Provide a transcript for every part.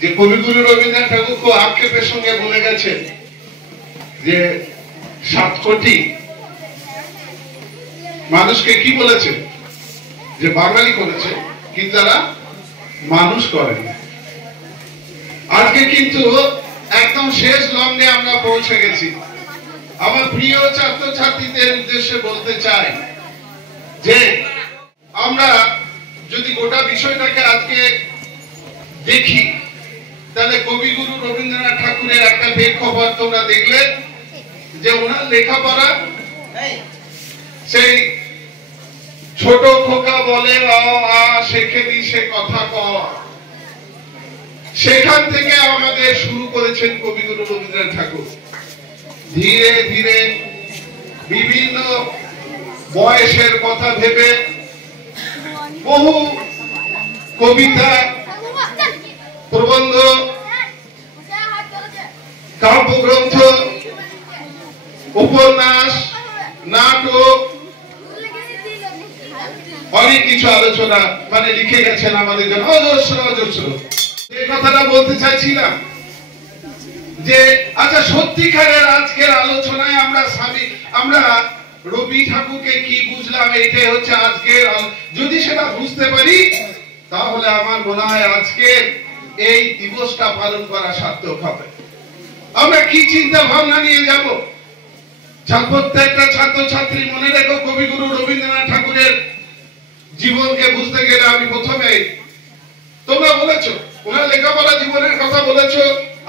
যে কবিগুরু রবীন্দ্রনাথ ঠাকুর খুব আক্ষেপের সঙ্গে বলে গেছেন যে 7 কোটি মানুষকে কি বলেছে যে বাঙালি করেছে, কিন্তু তারা মানুষ করেন। আজকে কিন্তু একদম শেষ লগ্নে আমরা পৌঁছে গেছি। আমার প্রিয় ছাত্রছাত্রীদের উদ্দেশ্যে বলতে চাই যে আমরা যদি গোটা বিষয়টাকে আজকে দেখি, তাহলে কবিগুরু রবীন্দ্রনাথ ঠাকুরের একটা প্রেক্ষাপট তোমরা দেখলে যে ওনার লেখাপড়া সেই ছোট খোকা বলে শেখেনি সে কথা কওয়া, সেখান থেকে আমাদের শুরু করেছেন কবিগুরু রবীন্দ্রনাথ ঠাকুর। ধীরে ধীরে বিভিন্ন বয়সের কথা ভেবে বহু কবিতা, প্রবন্ধ, কাব্যগ্রন্থ, উপন্যাস, নাটক, অনেক কিছু আলোচনা লিখে গেছেন আমাদের জন্য অজস্র অজস্র। এই কথাটা বলতে চাইছিলাম যে আচ্ছা, সত্যিকারের আজকের আলোচনায় আমরা রবি ঠাকুরকে কি বুঝলাম, এটাই হচ্ছে আজকের। যদি সেটা বুঝতে পারি তাহলে আমার মনে হয় আজকে এই দিবসটা পালন করা সার্থক হবে। আমরা কি চিন্তা ভাবনা নিয়ে যাব, প্রত্যেকটা ছাত্রছাত্রী মনে রেখো, কবিগুরু রবীন্দ্রনাথ ঠাকুরের জীবনকে বুঝতে গেলে আমি প্রথমে, তোমরা বলেছো ওনার লেখাপড়া জীবনের কথা বলেছো,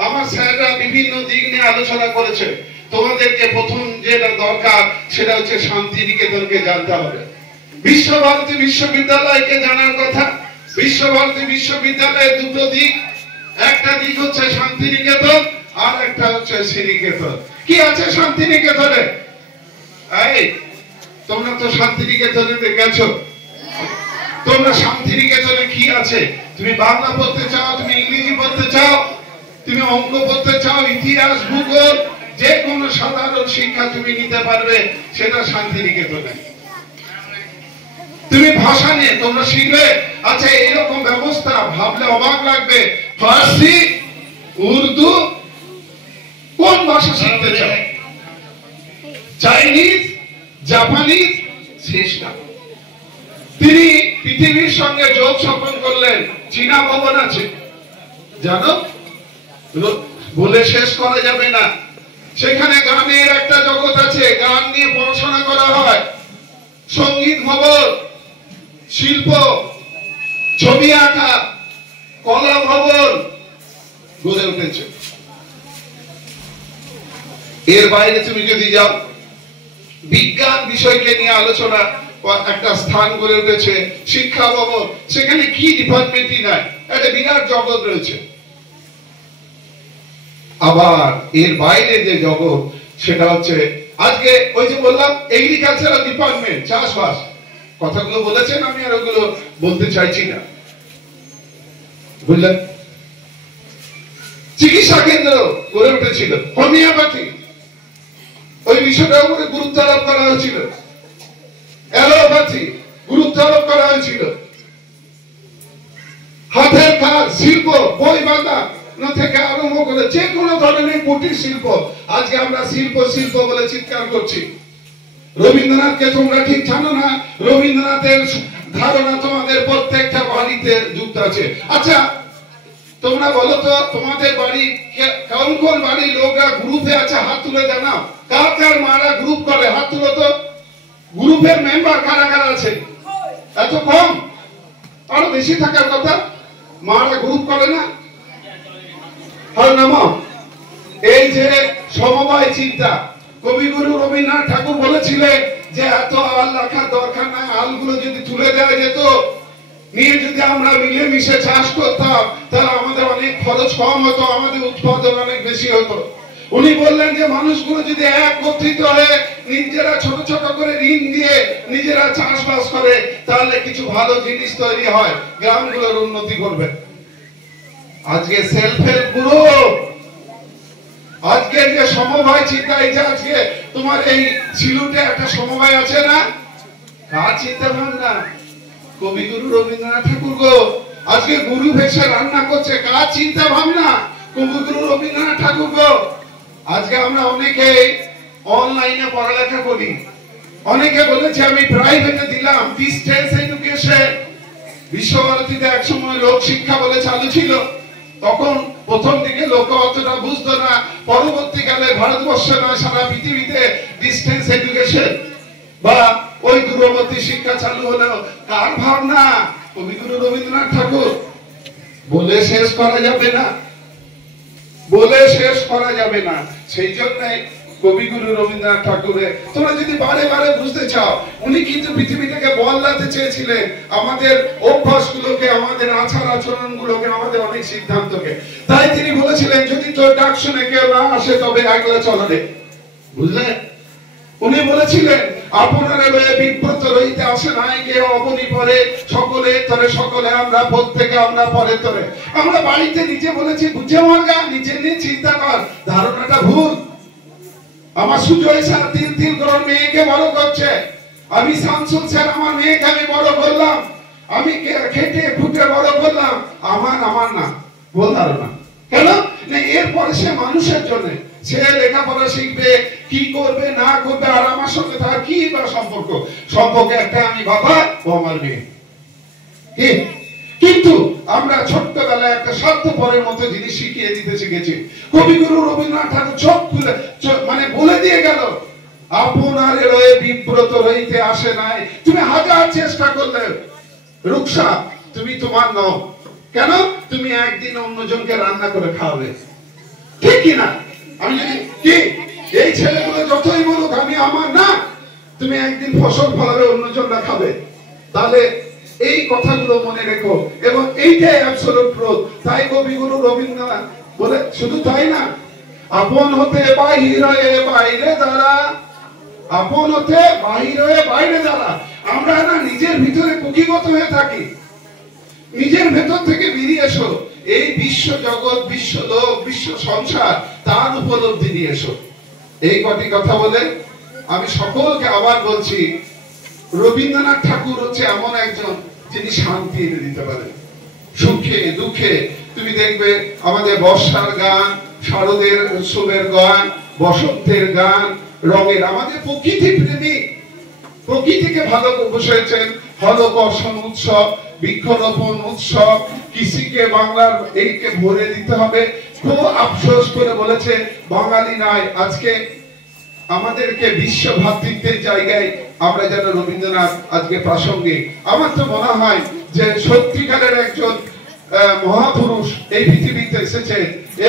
আমার স্যাররা বিভিন্ন দিক নিয়ে আলোচনা করেছে। তোমাদেরকে প্রথম যেটা দরকার সেটা হচ্ছে শান্তিনিকেতনকে জানতে হবে। বিশ্বভারতী বিশ্ববিদ্যালয়কে জানার কথা। বিশ্বভারতী বিশ্ববিদ্যালয়ের দুটো দিক, একটা দিক হচ্ছে শান্তিনিকেতন আর একটা হচ্ছে শ্রীনিকেতন। কি আছে শান্তিনিকেতনে? এই তোমরা তো শান্তিনিকেতনে গেছো, তোমরা শান্তিনিকেতনে কি আছে? তুমি বাংলা পড়তে চাও, তুমি ইংরেজি পড়তে চাও, তুমি অঙ্ক পড়তে চাও, ইতিহাস, ভূগোল, যে কোনো সাধারণ শিক্ষা তুমি নিতে পারবে, সেটা শান্তিনিকেতনে। তুমি ভাষা নিয়ে তোমরা শিখবে। আচ্ছা, এরকম ব্যবস্থা ভাবলে অবাক লাগবে। ফার্সি, উর্দু, কোন ভাষা শিখতে চাও? চাইনিজ, জাপানিজ, শেষ না। তিনি পৃথিবীর সঙ্গে যোগ স্থাপন করলেন। চীনা ভবন আছে, জানো, বলে শেষ করা যাবে না। সেখানে গানের একটা জগৎ আছে, গান নিয়ে পড়াশোনা করা হয়। সঙ্গীত ভবন, শিল্প, ছবি আঁকা, কলা ভবন গড়ে উঠেছে। এর বাইরে তুমি যদি যাও, বিজ্ঞান বিষয়কে নিয়ে আলোচনা একটা স্থান গড়ে উঠেছে। শিক্ষা ভবন, সেখানে কি ডিপার্টমেন্টই নাই, একটা বিরাট জগৎ রয়েছে। আবার এর বাইরে যে জগৎ, সেটা হচ্ছে আজকে ওই যে বললাম এগ্রিকালচারাল ডিপার্টমেন্ট, চাষবাস, কথাগুলো বলেছেন, আমি আর ওগুলো বলতে চাইছি না, বুঝলেন। চিকিৎসা কেন্দ্র গড়ে উঠেছিল, হোমিওপ্যাথি, ওই বিষয়টার উপরে গুরুত্ব আরোপ করা হয়েছিল। অ্যালোপ্যাথি গুরুত্ব আরোপ করা হয়েছিল। হাতের কাজ, শিল্প, বই বাঁধা থেকে আরম্ভ করে যে কোনো ধরনের কুটির শিল্প, আজকে আমরা শিল্প শিল্প বলে চিৎকার করছি। রবীন্দ্রনাথকে তোমরা ঠিক জানো না, রবীন্দ্রনাথের ধারণা তোমাদের প্রত্যেকটা বাড়িতে যুক্ত আছে। আচ্ছা, তোমরা বলো তো, তোমাদের বাড়ি কোন কোন বাড়ির লোকরা গ্রুপে আছে? হাত তুলে জানাও। কার কার মারা গ্রুপ করে? হাত তুলো তো। গ্রুপের মেম্বার কারা কারা আছে? এত কম, আরো বেশি থাকার কথা। মারা গ্রুপ করে না? এই যে সমবায় চিন্তা, কবিগুরু রবীন্দ্রনাথ ঠাকুর বলেছিলেন যে এত আল রাখার দরকার নাই, আলগুলো যদি তুলে দেওয়া যেত, নিয়ে যদি আমরা মিলেমিশে চাষ করতাম, তাহলে আমাদের অনেক খরচ কম হতো, আমাদের উৎপাদন অনেক বেশি হতো। উনি বললেন যে মানুষগুলো যদি একত্রিত হয়ে নিজেরা ছোট ছোট করে ঋণ দিয়ে নিজেরা চাষবাস করে, তাহলে কিছু ভালো জিনিস তৈরি হয়, গ্রামগুলোর উন্নতি করবে। আজকে সেলফ হেল্প গ্রুপ, আজকে যে সমবায় চিন্তা, এই যে আজকে তোমার এই সিলুটে একটা সমবায় আছে না, কার চিন্তা ভাবনা? কবিগুরু রবীন্দ্রনাথ ঠাকুর গো। আজকে গুরু ভেসে রান্না করছে, কার চিন্তা ভাবনা? কবিগুরু রবীন্দ্রনাথ ঠাকুর গো। আজকে আমরা অনেকে অনলাইনে পড়ালেখা করি, অনেকে বলেছে আমি প্রাইভেটে দিলাম, ডিস্টেন্স এডুকেশন। বিশ্বভারতীতে একসময় লোক শিক্ষা বলে চালু ছিল, তখন প্রথম দিকে লোক অতটা বুঝতো না, পরবর্তীকালে ভারতবর্ষে নয় সারা পৃথিবীতে ডিস্টেন্স এডুকেশন বা ওই দূরবর্তী শিক্ষা চালু হলো। কার ভাবনা? কবিগুরু রবীন্দ্রনাথ ঠাকুর। বলে শেষ করা যাবে না, বলে শেষ করা যাবে না। সেই জন্য কবিগুরু রবীন্দ্রনাথ ঠাকুরের তোমরা যদি বারে বারে বুঝতে চাও, উনি কিন্তু পৃথিবীটাকে বদলাতে চেয়েছিলেন, আমাদের অভ্যাসগুলোকে, আমাদের আচার আচরণগুলোকে, আমাদের অনেক সিদ্ধান্তকে। তাই তিনি বলেছিলেন যদি তোর ডাক শুনে কেউ না আসে তবে একলা চলা রে। বুঝলেন? উনি বলেছিলেন আপনারা লয়ে বিব্রত রইতে আসে নাই কেউ অবনি পরে, সকলে তরে সকলে আমরা, প্রত্যেকে আমরা পরে তরে। আমরা বাড়িতে নিজে বলেছি বুঝে মরগা, নিজে নিয়ে চিন্তা কর, ধারণাটা ভুল। আমার সুজয় স্যার 3 করোড় মেয়েকে বড় করছে, আমি শামসুল স্যার আমার মেয়েকে আমি বড় করলাম, আমি খেটে খুঁটে বড় করলাম, আমার না, ভুল ধারণা। কেন না এরপরে সে মানুষের জন্য, সে লেখাপড়া শিখবে, কি করবে না করবে, আর আমার সঙ্গে তার কি বা সম্পর্ক? সম্পর্ক একটা, আমি বাবা ও আমার মেয়ে। কিন্তু আমরা ছোট্টবেলায় একটা স্বার্থপরের মতো জিনিস শিখিয়ে দিতে শিখেছি। কবিগুরু রবীন্দ্রনাথ ঠাকুর চোখ খুলে মানে বলে দিয়ে গেল আপনার রয়ে বিব্রত রইতে আসে নাই। তুমি হাজার চেষ্টা করলে রুকসা তুমি তোমার নও। কেন? তুমি একদিন অন্যজনকে রান্না করে খাওয়াবে, ঠিক কিনা? আমি যদি কি এই ছেলেগুলো যতই বলুক আমি আমার না, তুমি একদিন ফসল ফলাবে, অন্যজনরা খাবে। তাহলে এই কথাগুলো মনে রেখো, এবং এইটাই অ্যাবসলিউট ট্রুথ। তাই কবিগুরু রবীন্দ্রনাথ বলে, শুধু তাই না, আপন হতে বাহির হয়ে বাইরে দাঁড়া, আপন হতে বাহির হয়ে বাইরে দাঁড়া। আমরা না নিজের ভিতরে কুকিগত হয়ে থাকি, নিজের ভেতর থেকে বেরিয়ে এসো, এই বিশ্ব জগৎ, বিশ্ব লোক, বিশ্ব সংসার, তার উপলব্ধি নিয়ে এসো। এই কটি কথা বলে আমি সকলকে আবার বলছি, রবীন্দ্রনাথ ঠাকুর হচ্ছে এমন একজন যিনি শান্তি এনে দিতে পারেন সুখে দুঃখে। তুমি দেখবে আমাদের বর্ষার গান, শারদের উৎসবের গান, বসন্তের গান, রঙের, আমাদের প্রকৃতি প্রেমিক, প্রকৃতিকে ভালো বসেছেন। হলকর্ষণ উৎসব, বৃক্ষরোপণ উৎসব, কৃষিকে বাংলার এইকে ভরে দিতে হবে। খুব আফসোস করে বলেছে বাঙালি নয়, আজকে আমাদেরকে বিশ্ব ভ্রাতৃত্বের জায়গায় আমরা যেন রবীন্দ্রনাথ আজকে প্রাসঙ্গিক। আমার তো মনে হয় যে সত্যিকারের একজন মহাপুরুষ এই পৃথিবীতে এসেছে,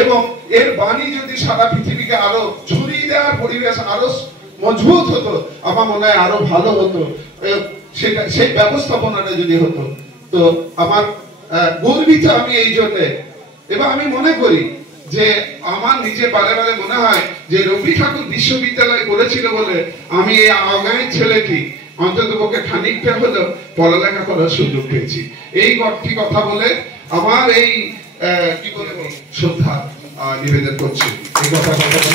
এবং এর বাণী যদি সারা পৃথিবীকে আরো ছড়িয়ে দেওয়ার পরিবেশ আরো মজবুত হতো, আমার মনে হয় আরো ভালো হতো। সেটা সেই ব্যবস্থাপনাটা যদি হতো, তো আমার গর্বিত আমি এই জন্য। এবং আমি মনে করি যে আমার নিজে বারে বারে মনে হয় যে রবি ঠাকুর বিশ্ববিদ্যালয় করেছিল বলে আমি এই আগামী ছেলেটি অন্তত পক্ষে খানিকটা হলেও পড়ালেখা করার সুযোগ পেয়েছি। এই কয়েকটি কথা বলে আমার এই কি বলবো শ্রদ্ধা নিবেদন করছি। এই কথা বলে